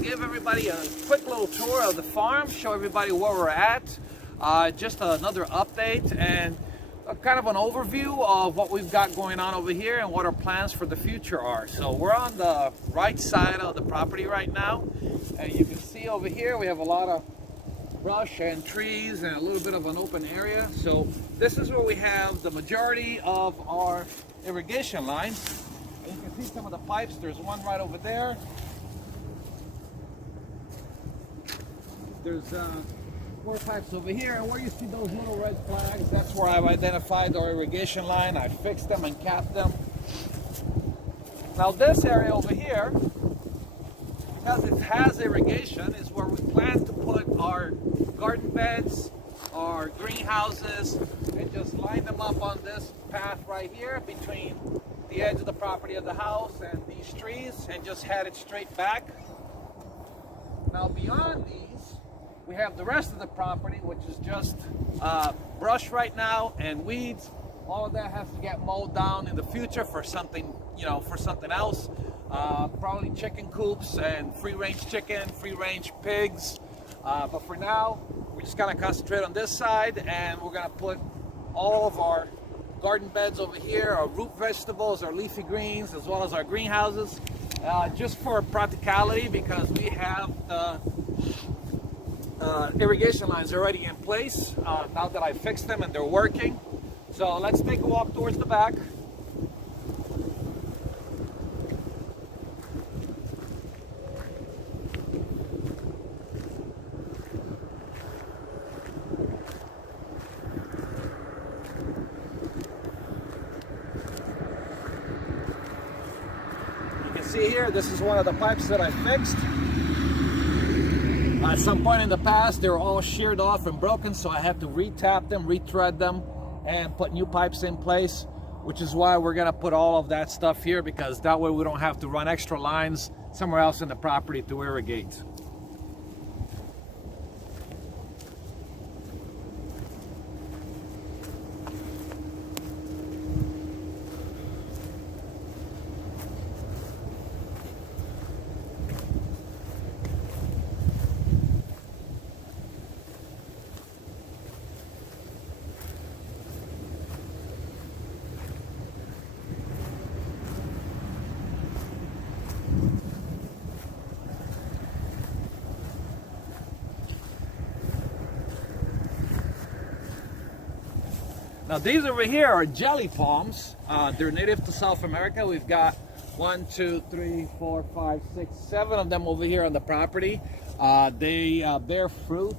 give everybody a quick little tour of the farm, show everybody where we're at. Just another update and kind of an overview of what we've got going on over here and what our plans for the future are. So we're on the right side of the property right now, and you can see over here we have a lot of brush and trees and a little bit of an open area. So this is where we have the majority of our irrigation lines. And you can see some of the pipes. There's one right over there. There's 4 pipes over here, and where you see those little red flags, that's where I've identified our irrigation line. I fixed them and capped them. Now this area over here, because it has irrigation, is where we plan to put our garden beds, our greenhouses, and just line them up on this path right here between the edge of the property of the house and these trees, and just head it straight back. Now beyond these, we have the rest of the property, which is just brush right now and weeds. All of that has to get mowed down in the future for something, for something else. Probably chicken coops and free-range chicken, free-range pigs. But for now, we're just gonna concentrate on this side, and we're gonna put all of our garden beds over here, our root vegetables, our leafy greens, as well as our greenhouses, just for practicality, because we have the irrigation lines already in place now that I fixed them and they're working. So let's take a walk towards the back. You can see here, this is one of the pipes that I fixed. At some point in the past, they were all sheared off and broken, so I had to re-tap them, re-thread them, and put new pipes in place, which is why we're gonna put all of that stuff here, because that way we don't have to run extra lines somewhere else in the property to irrigate. Now these over here are jelly palms. They're native to South America. We've got 1, 2, 3, 4, 5, 6, 7 of them over here on the property. They bear fruit.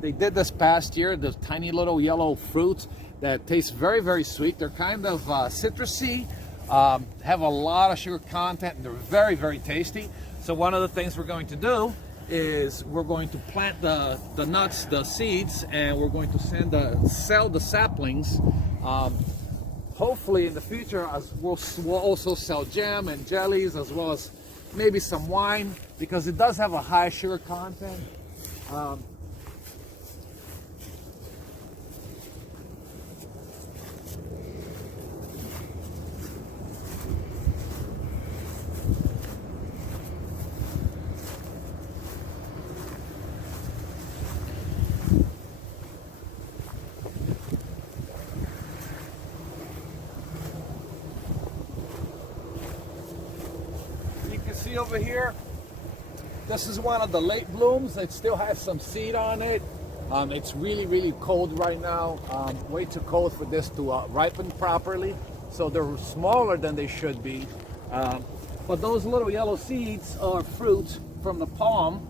They did this past year. There's tiny little yellow fruits that taste very, very sweet. They're kind of citrusy, have a lot of sugar content, and they're very, very tasty. So one of the things we're going to do is we're going to plant the nuts, the seeds, and we're going to sell the saplings. Hopefully in the future, as we'll also sell jam and jellies, as well as maybe some wine, because it does have a high sugar content. See over here, this is one of the late blooms. It still has some seed on it. It's really, really cold right now. Way too cold for this to ripen properly. So they're smaller than they should be. But those little yellow seeds are fruit from the palm.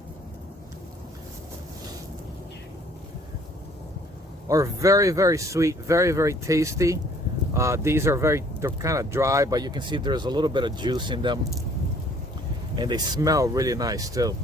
Are very, very sweet, very, very tasty. These are they're kind of dry, but you can see there's a little bit of juice in them. And they smell really nice too.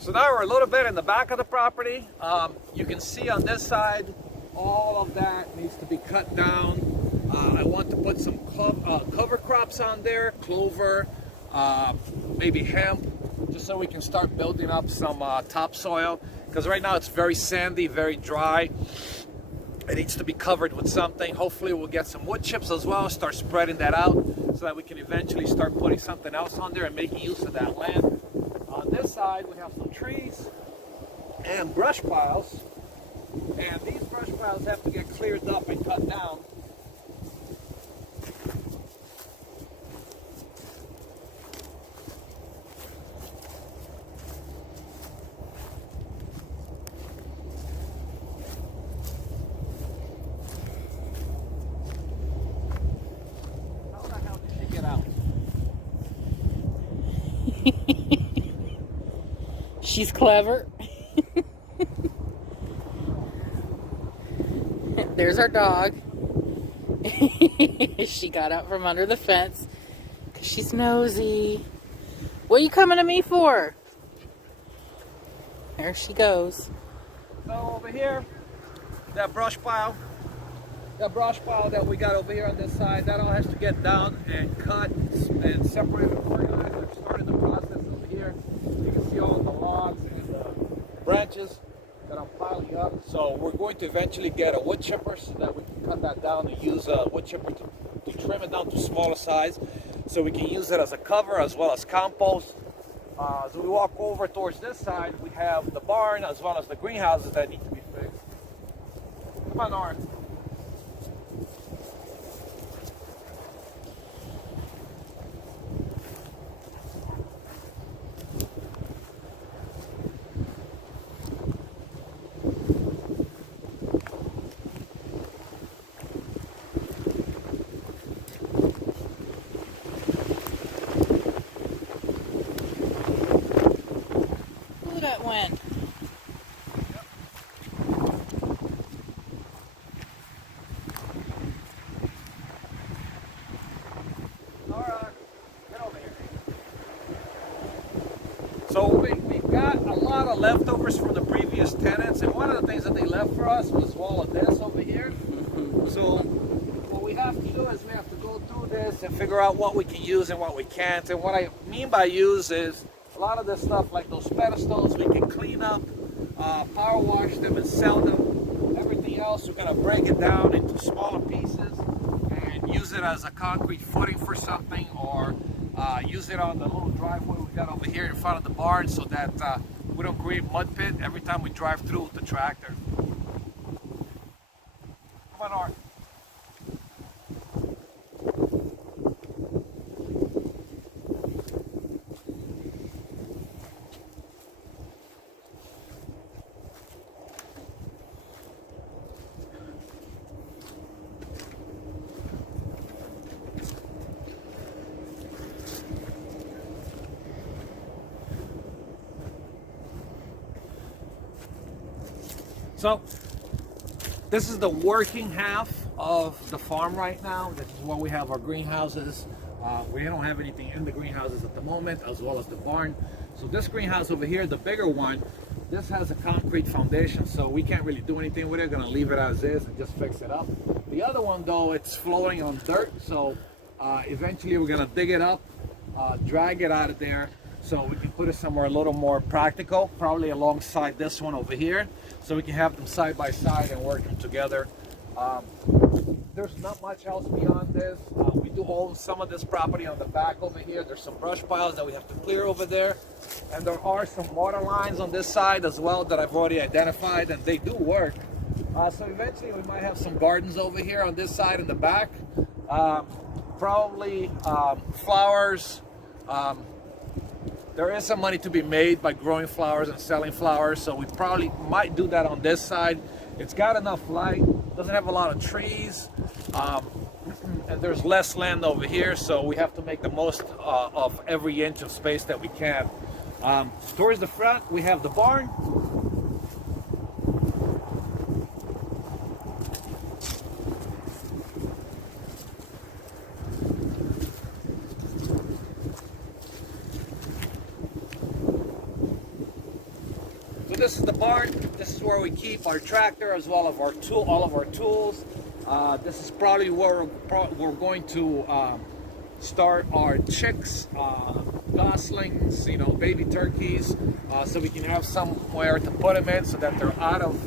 So now we're a little bit in the back of the property. You can see on this side, all of that needs to be cut down. I want to put some cover crops on there, clover, maybe hemp, just so we can start building up some topsoil. Because right now it's very sandy, very dry. It needs to be covered with something. Hopefully we'll get some wood chips as well, start spreading that out so that we can eventually start putting something else on there and making use of that land. On this side, we have some trees and brush piles, and these brush piles have to get cleared up and cut down. How the hell did she get out? She's clever. There's our dog. She got out from under the fence because she's nosy. What are you coming to me for? There she goes. So over here, that brush pile that we got over here on this side, that all has to get down and cut and separated and organized. I've started the process over here. You can see all the logs and the branches that I'm piling up. So we're going to eventually get a wood chipper so that we can cut that down and use a wood chipper to trim it down to smaller size, so we can use it as a cover as well as compost. As we walk over towards this side, we have the barn as well as the greenhouses that need to be fixed. Come on, Oren. Who that went? So we've got a lot of leftovers from the previous tenants, and one of the things that they left for us was all of this over here. So what we have to do is we have to go through this and figure out what we can use and what we can't. And what I mean by use is a lot of this stuff, like those pedestals, we can clean up, power wash them and sell them. Everything else, we're gonna break it down into smaller pieces and use it as a concrete footing for something, or use it on the little driveway we got over here in front of the barn so that we don't create mud pit every time we drive through with the tractor. Come on, Art. So this is the working half of the farm right now. This is where we have our greenhouses. We don't have anything in the greenhouses at the moment, as well as the barn. So this greenhouse over here, the bigger one, this has a concrete foundation, so we can't really do anything with it. Gonna leave it as is and just fix it up. The other one though, it's flowing on dirt, so eventually we're gonna dig it up, drag it out of there, so we can put it somewhere a little more practical, probably alongside this one over here, so we can have them side by side and work them together. There's not much else beyond this. We do own some of this property on the back over here. There's some brush piles that we have to clear over there, and there are some water lines on this side as well that I've already identified, and they do work. So eventually we might have some gardens over here on this side in the back. Probably flowers. There is some money to be made by growing flowers and selling flowers, so we probably might do that on this side. It's got enough light, doesn't have a lot of trees, and there's less land over here, so we have to make the most of every inch of space that we can. Towards the front, we have the barn. this is the barn. This is where we keep our tractor as well as all of our tools. This is probably where we're going to start our chicks, goslings, you know, baby turkeys, so we can have somewhere to put them in so that they're out of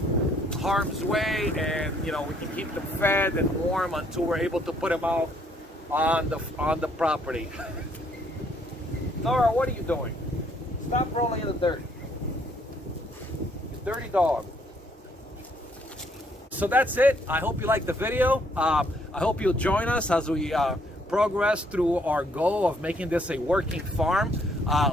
harm's way, and you know, we can keep them fed and warm until we're able to put them out on the property. Nora, what are you doing? Stop rolling in the dirt. You dirty dog. So that's it. I hope you liked the video. I hope you'll join us as we progress through our goal of making this a working farm.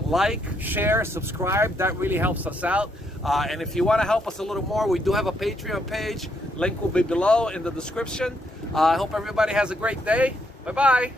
Like, share, subscribe. That really helps us out. And if you want to help us a little more, we do have a Patreon page. Link will be below in the description. I hope everybody has a great day. Bye-bye.